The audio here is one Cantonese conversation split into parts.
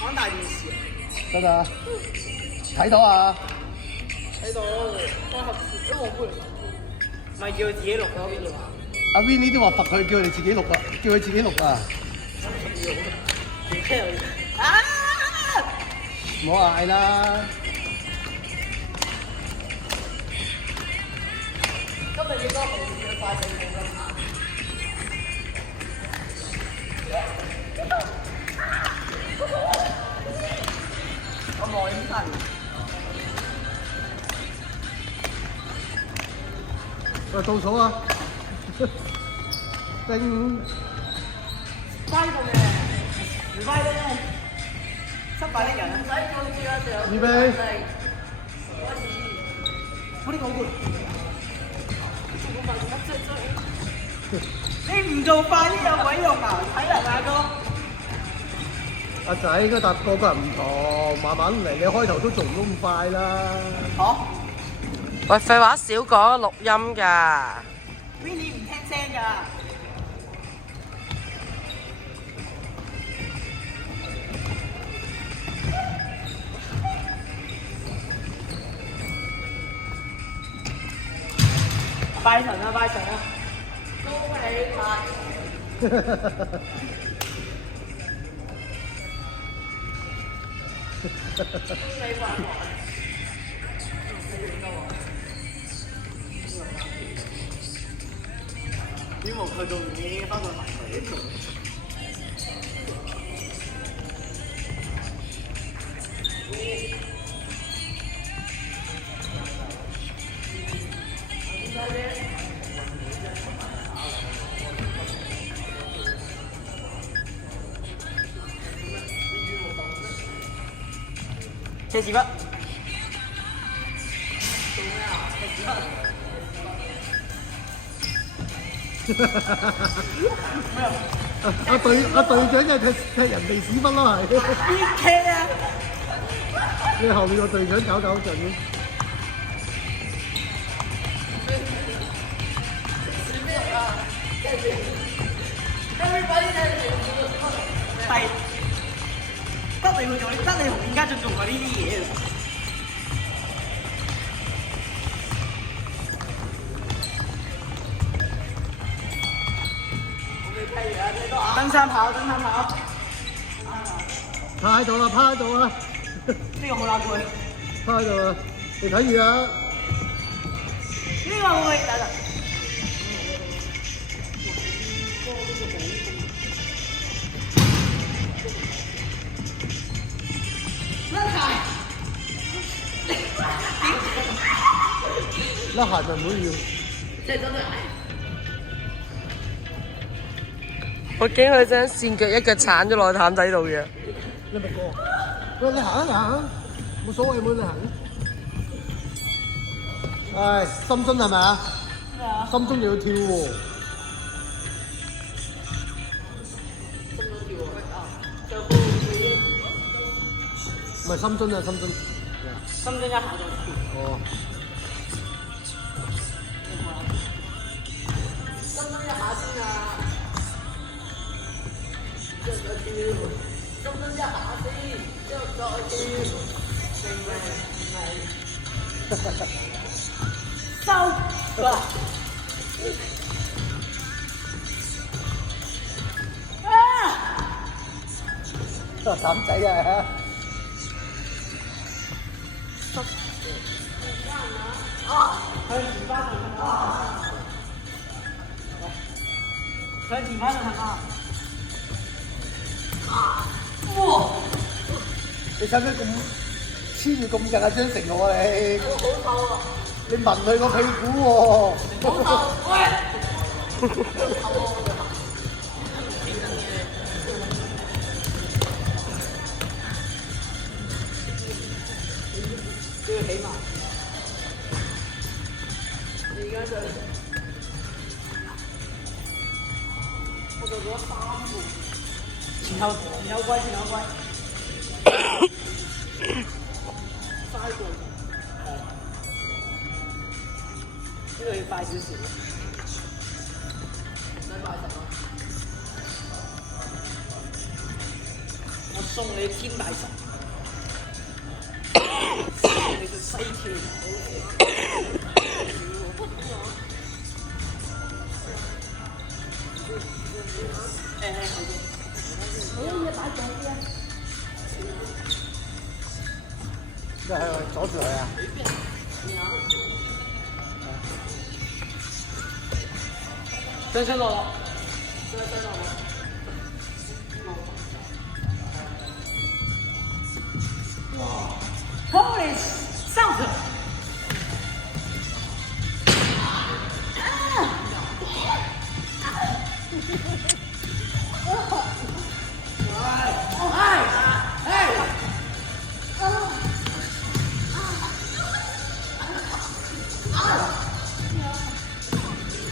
玩大電視啊！真啊？睇到啊？睇到開合視，因為我杯嚟唔係叫佢自己錄嗰邊度話。阿 Vin 呢啲話罰佢，叫佢哋自己錄啊，叫佢自己錄啊！唔好嗌啦！今日應該好嘅快進步㗎。我望緊睇。喂，倒數啊！定快到咩？唔快到咩？失敗的人。唔使做住啊！預備。我呢個好攰。你唔做快啲有鬼用啊！睇嚟阿哥。阿仔，嗰搭個人唔同，慢慢嚟。你開頭都做唔到咁快啦。好。喂，廢話少講，錄音㗎。Winnie 唔聽聲㗎。拜神啊！拜神啊！恭喜發！恭喜發財！羽毛球仲你翻到埋水度。車屎筆。做咩啊？車屎筆。阿隊長就踢人哋屎忽咯，係。邊踢啊？你後面個隊長搞盡嘅。係。得你去做，得你同伍家俊做過呢啲嘢。登山跑，登山跑。趴喺度啦，趴喺度啦。呢個好乸攰。趴喺度啊！你睇住啊！呢個會等陣。甩鞋就唔好要。即係真係。我驚佢將跣腳一腳鏟咗落去譚仔度嘅。你咪過。喂，你行一行，冇所謂，冇你行。唉，深蹲係咪啊？咩啊？深蹲你要跳喎。深蹲跳喎。啊，就高跳。唔係深蹲啊，深蹲。深蹲一下就跳。哦。深蹲一下先啊！之後再跳，深蹲一下先，之後再跳，明唔明？收啦！膽仔啊！向前翻上啊！向前翻上啊！哇！你使唔使咁黐住咁近阿張成龍啊你？好臭啊！你聞佢個屁股喎！好臭！喂！都要起埋。你而家就我做咗3步，前後歸，前後歸。快步。呢個要快少少。唔使快10咯。我送你天大神，送你個西天。即係阻住佢啊！上上落落。Police 上去。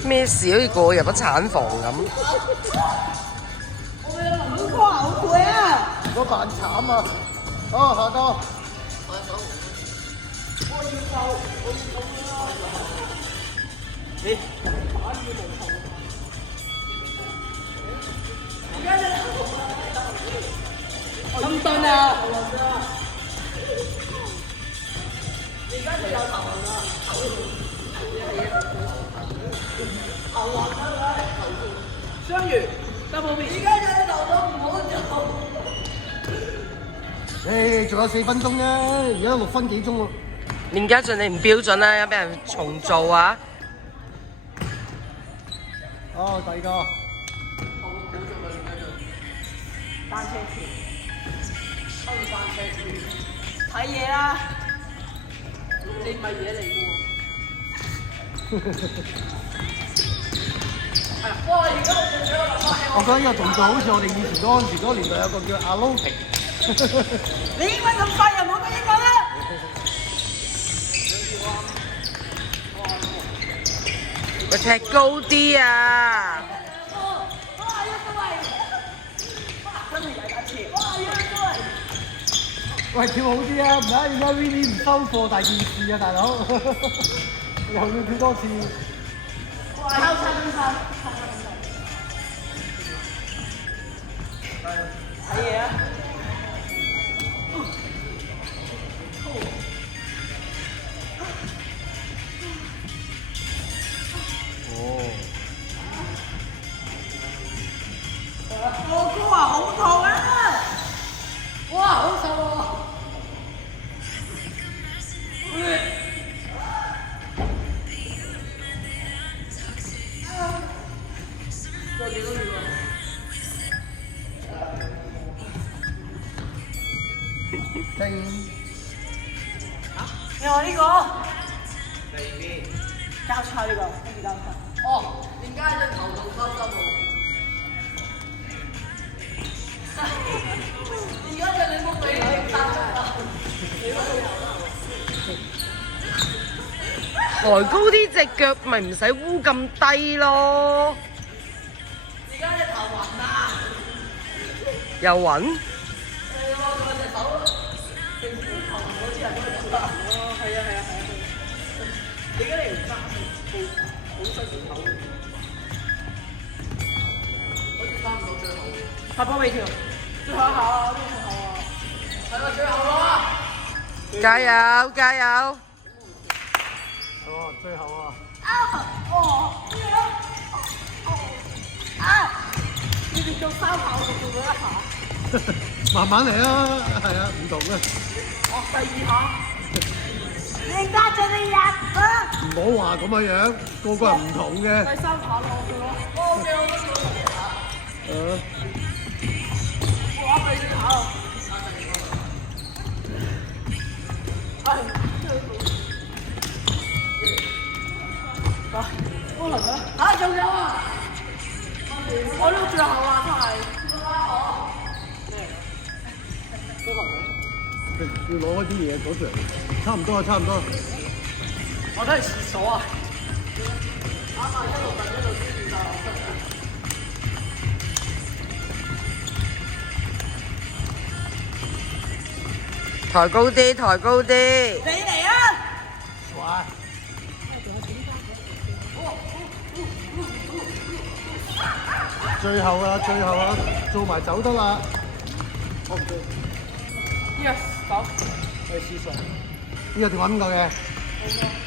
咩事？好似過入咗產房咁。好攰啊！我扮慘啊！哦，下個。你咁鈍啊！而家就有頭暈啦，頭暈啦！雙魚 double B， 而家有頭都唔好做。誒，仲有4分鐘啫，而家6分幾鐘喎。連家俊你唔標準啦，有俾人重做啊！哦，第二個。單車橋，抽單車橋，睇嘢啦！你唔係嘢嚟嘅喎。係啦，哇！而家我覺得呢個動作好似我哋以前嗰陣時嗰個年代有個叫阿 Low 你英文咁快又冇講英文啦！咪踢高啲啊！喂，跳好啲啊！唔係點解 Vinny 唔收貨大件事啊，大佬？又要跳多次。哇！交叉中心，睇嘢啊！我哥話好痛啊！哇，好瘦喎！做幾多月啊？你話呢個？第二邊。交叉呢個，跟住交叉。哦，點解隻頭咁收濕喎？而家就你冇俾你搭啊！抬高啲隻腳，咪唔使烏咁低咯。而家隻頭暈啊！又暈？你話佢隻手平時頭嗰啲人都係咁啦。哦，係啊係啊係啊！你而家你唔揸好辛苦頭，好似翻唔到最後。下波尾條，最後一下啊！呢個最後啊，係啊，最後啦！加油加油！哦，最後啊！你哋做3下，我做咗1下。慢慢嚟啊，係啊，唔同啊。哦，第2下。你家俊你入啊！唔好話咁嘅樣，個個人唔同嘅。第3下落去咯。OK，我都做咗2下。哇！第4下啊！我嚟啦！啊，仲有啊！我呢個最後啊，真係。要攞嗰啲嘢攞出嚟，差唔多啊，差唔多。我都係廁所啊！打埋一路等一路先到。抬高啲，抬高啲。你嚟啊！哇！最後啊，最後啊，做埋走得啦。OK。Yes，走。去試水。呢個電話邊個嘅？